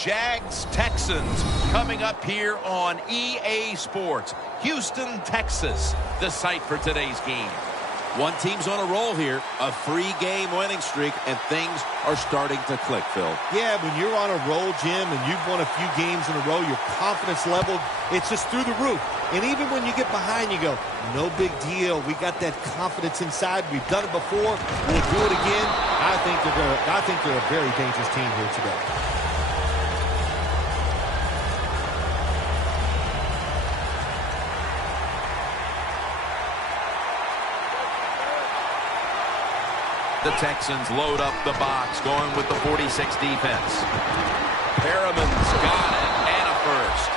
Jags Texans coming up here on EA Sports. Houston, Texas, the site for today's game. One team's on a roll here, a 3-game winning streak, and things are starting to click, Phil. Yeah, when you're on a roll, Jim, and you've won a few games in a row, your confidence level, it's just through the roof. And even when you get behind, you go, no big deal. We got that confidence inside. We've done it before. We'll do it again. I think they're a very dangerous team here today. The Texans load up the box, going with the 46 defense. Perriman's got it, and a first.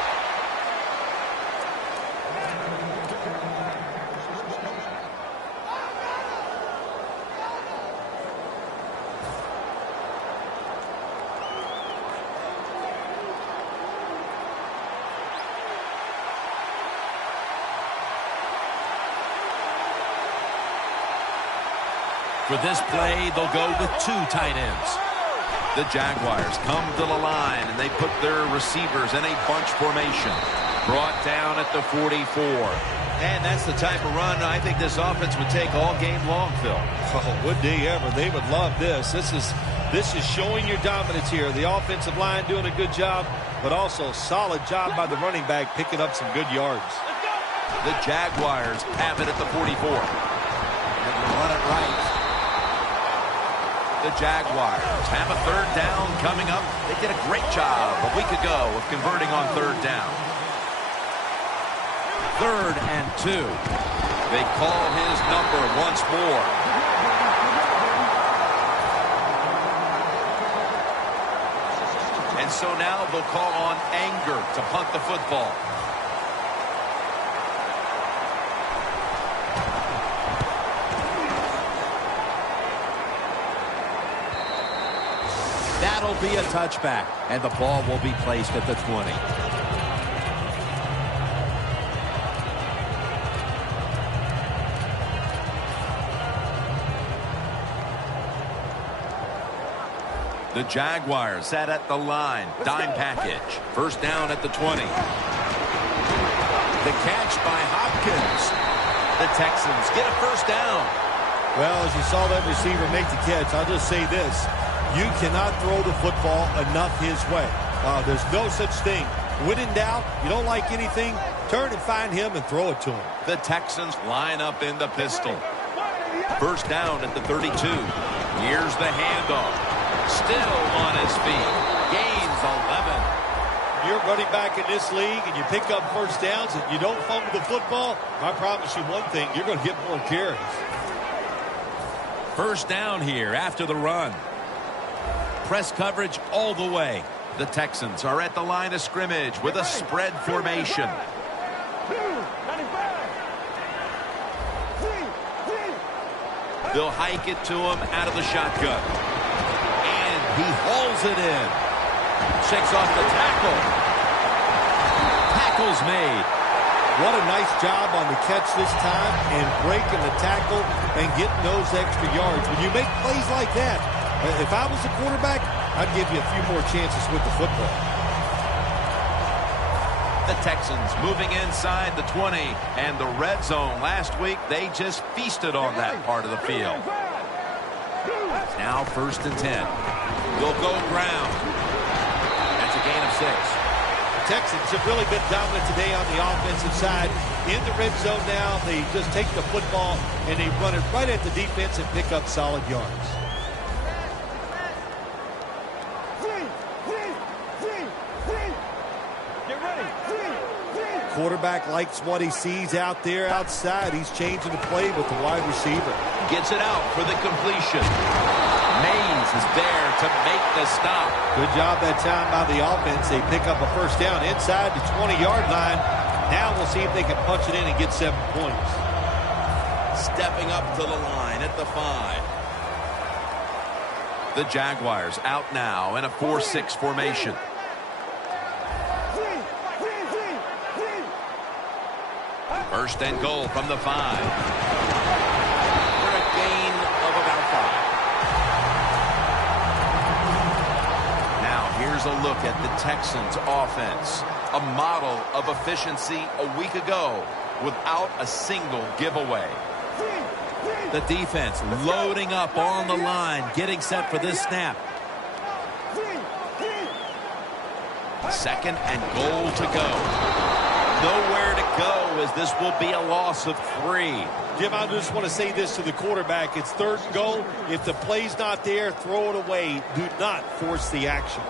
For this play, they'll go with 2 tight ends. The Jaguars come to the line, and they put their receivers in a bunch formation. Brought down at the 44. And that's the type of run I think this offense would take all game long, Phil. Oh, would they ever? They would love this. This is showing your dominance here. The offensive line doing a good job, but also solid job by the running back picking up some good yards. The Jaguars have it at the 44. And they run it right. The Jaguars have a 3rd down coming up. They did a great job a week ago of converting on 3rd down. 3rd and 2. They call his number once more. And so now they'll call on Anger to punt the football. That'll be a touchback, and the ball will be placed at the 20. The Jaguars sat at the line. Dime package. 1st down at the 20. The catch by Hopkins. The Texans get a 1st down. Well, as you saw that receiver make the catch, I'll just say this. You cannot throw the football enough his way. There's no such thing. When in doubt, you don't like anything, turn and find him and throw it to him. The Texans line up in the pistol. 1st down at the 32. Here's the handoff. Still on his feet. Gains 11. You're running back in this league and you pick up 1st downs and you don't fumble the football, I promise you one thing, you're going to get more carries. 1st down here after the run. Press coverage all the way. The Texans are at the line of scrimmage with a spread formation. They'll hike it to him out of the shotgun. And he hauls it in. Shakes off the tackle. Tackle's made. What a nice job on the catch this time and breaking the tackle and getting those extra yards. When you make plays like that, if I was the quarterback, I'd give you a few more chances with the football. The Texans moving inside the 20 and the red zone. Last week, they just feasted on that part of the field. Now 1st and 10. They'll go ground. That's a gain of 6. The Texans have really been dominant today on the offensive side. In the red zone now, they just take the football and they run it right at the defense and pick up solid yards. Quarterback likes what he sees out there outside. He's changing the play with the wide receiver. Gets it out for the completion. Mays is there to make the stop. Good job that time by the offense. They pick up a 1st down inside the 20-yard line. Now we'll see if they can punch it in and get 7 points. Stepping up to the line at the 5. The Jaguars out now in a 4-6 formation. First and goal from the 5. For a gain of about 5. Now here's Here's a look at the Texans offense. A model of efficiency a week ago without a single giveaway. The defense loading up on the line, getting set for this snap. 2nd and goal to go. Nowhere to go, as this will be a loss of 3. Jim, I just want to say this to the quarterback. It's 3rd and goal. If the play's not there, throw it away. Do not force the action.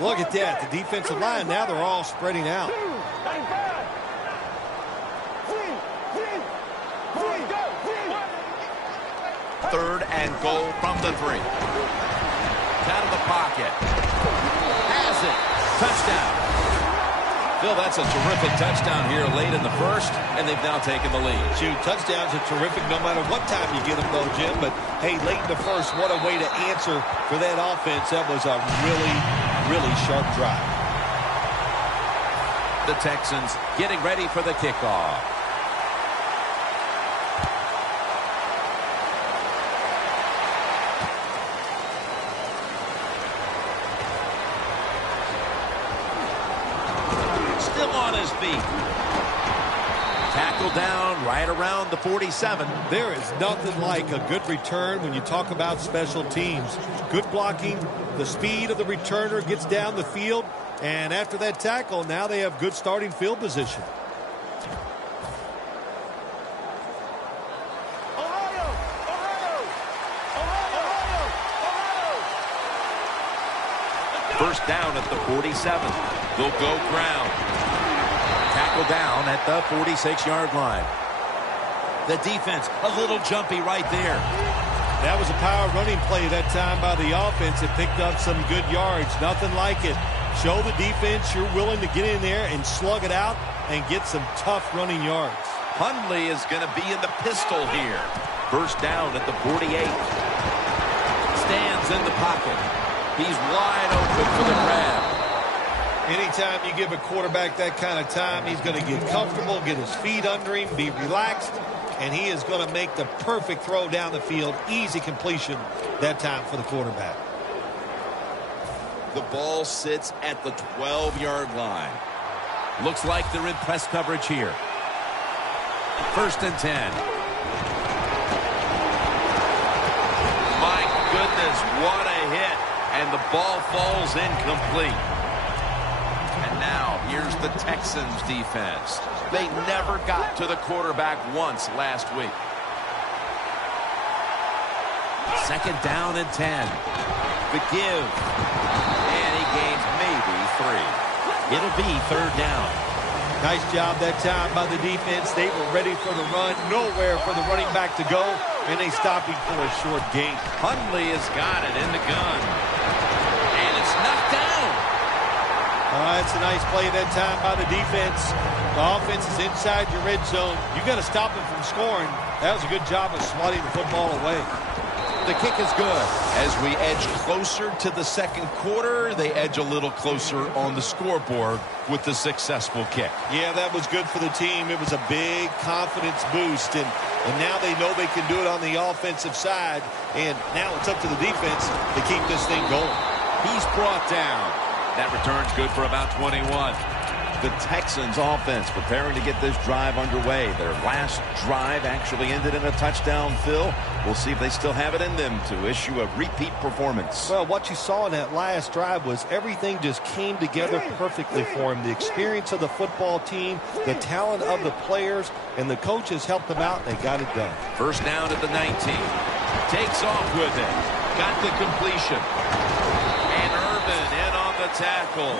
Look at that. The defensive line, now they're all spreading out. 3rd and goal from the 3. Out of the pocket. Has it. Touchdown. Phil, that's a terrific touchdown here late in the 1st, and they've now taken the lead. Shoot, touchdowns are terrific no matter what time you get them, though, Jim. But, hey, late in the 1st, what a way to answer for that offense. That was a really, really sharp drive. The Texans getting ready for the kickoff. Still on his feet. Tackle down right around the 47. There is nothing like a good return when you talk about special teams. Good blocking, the speed of the returner gets down the field, and after that tackle, now they have good starting field position. First down at the 47. They'll go ground. Tackle down at the 46-yard line. The defense, a little jumpy right there. That was a power running play that time by the offense. It picked up some good yards. Nothing like it. Show the defense you're willing to get in there and slug it out and get some tough running yards. Hundley is going to be in the pistol here. First down at the 48. Stands in the pocket. He's wide open for the grab. Anytime you give a quarterback that kind of time, he's going to get comfortable, get his feet under him, be relaxed, and he is going to make the perfect throw down the field. Easy completion that time for the quarterback. The ball sits at the 12-yard line. Looks like they're in press coverage here. 1st and 10. My goodness, what a hit. And the ball falls incomplete. And now here's the Texans defense. They never got to the quarterback once last week. 2nd down and 10. The give. And he gains maybe 3. It'll be 3rd down. Nice job that time by the defense. They were ready for the run. Nowhere for the running back to go. And they stopped him for a short gain. Hundley has got it in the gun. And it's knocked down. That's a nice play that time by the defense. The offense is inside your red zone. You got to stop them from scoring. That was a good job of swatting the football away. The kick is good. As we edge closer to the 2nd quarter, they edge a little closer on the scoreboard with the successful kick. Yeah, that was good for the team. It was a big confidence boost, and now they know they can do it on the offensive side, and now it's up to the defense to keep this thing going. He's brought down. That return's good for about 21. The Texans offense preparing to get this drive underway. Their last drive actually ended in a touchdown, Phil. We'll see if they still have it in them to issue a repeat performance. Well, what you saw in that last drive was everything just came together perfectly for him. The experience of the football team, the talent of the players, and the coaches helped them out. They got it done. First down at the 19. Takes off with it. Got the completion. And Urban in on the tackle.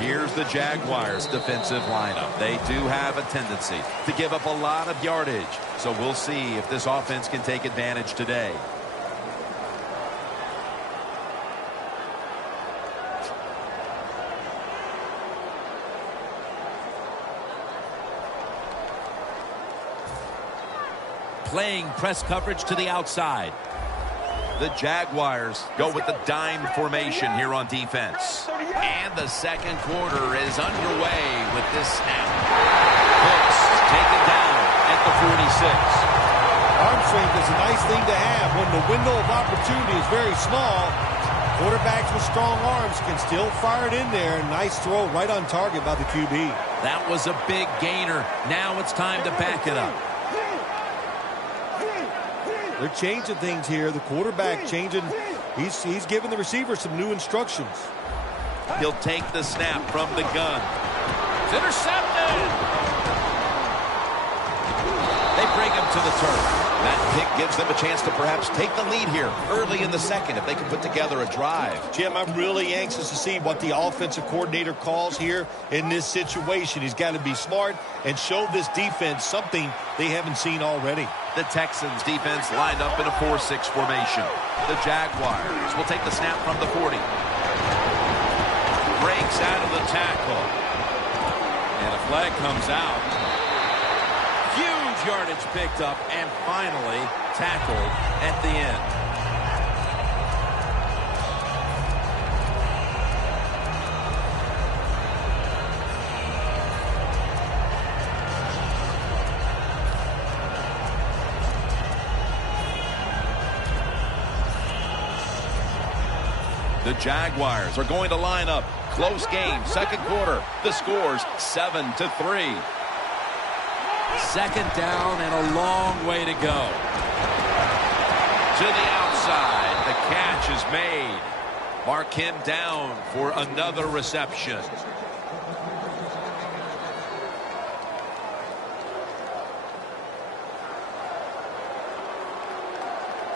Here's the Jaguars' defensive lineup. They do have a tendency to give up a lot of yardage. So we'll see if this offense can take advantage today. Playing press coverage to the outside. The Jaguars go with the dime formation here on defense. And the 2nd quarter is underway with this snap. Hooks taken down at the 46. Arm strength is a nice thing to have. When the window of opportunity is very small, quarterbacks with strong arms can still fire it in there. Nice throw right on target by the QB. That was a big gainer. Now it's time to back it up. They're changing things here. The quarterback changing. He's giving the receiver some new instructions. He'll take the snap from the gun. It's intercepted. They bring him to the turf. That pick gives them a chance to perhaps take the lead here early in the second if they can put together a drive. Jim, I'm really anxious to see what the offensive coordinator calls here in this situation. He's got to be smart and show this defense something they haven't seen already. The Texans defense lined up in a 4-6 formation. The Jaguars will take the snap from the 40. Breaks out of the tackle. And a flag comes out. Huge yardage picked up and finally tackled at the end. The Jaguars are going to line up. Close game, second quarter. The score's 7-3. Second down and a long way to go. To the outside. The catch is made. Mark him down for another reception.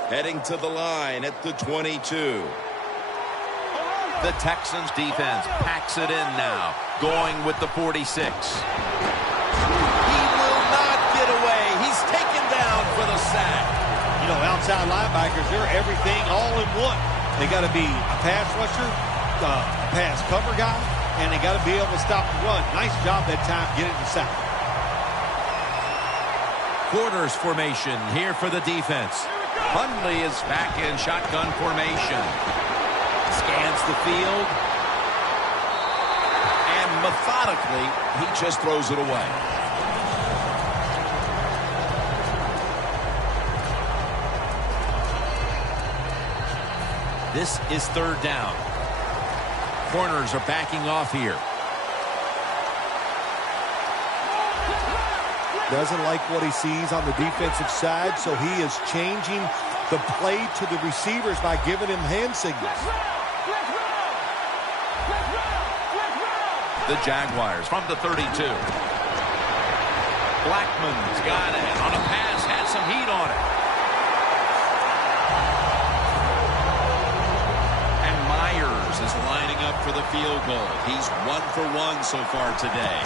Heading to the line at the 22. The Texans defense packs it in now, going with the 46. He will not get away. He's taken down for the sack. You know, outside linebackers, they're everything all in one. They got to be a pass rusher, a pass cover guy, and they got to be able to stop the run. Nice job that time getting the sack. Quarters formation here for the defense. Hundley is back in shotgun formation. Scans the field. And methodically, he just throws it away. This is third down. Corners are backing off here. Doesn't like what he sees on the defensive side, so he is changing the play to the receivers by giving him hand signals. The Jaguars from the 32. Blackman's got it on a pass, had some heat on it. And Myers is lining up for the field goal. He's 1 for 1 so far today.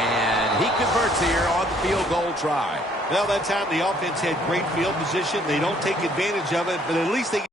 And he converts here on the field goal try. Well, that time the offense had great field position. They don't take advantage of it, but at least they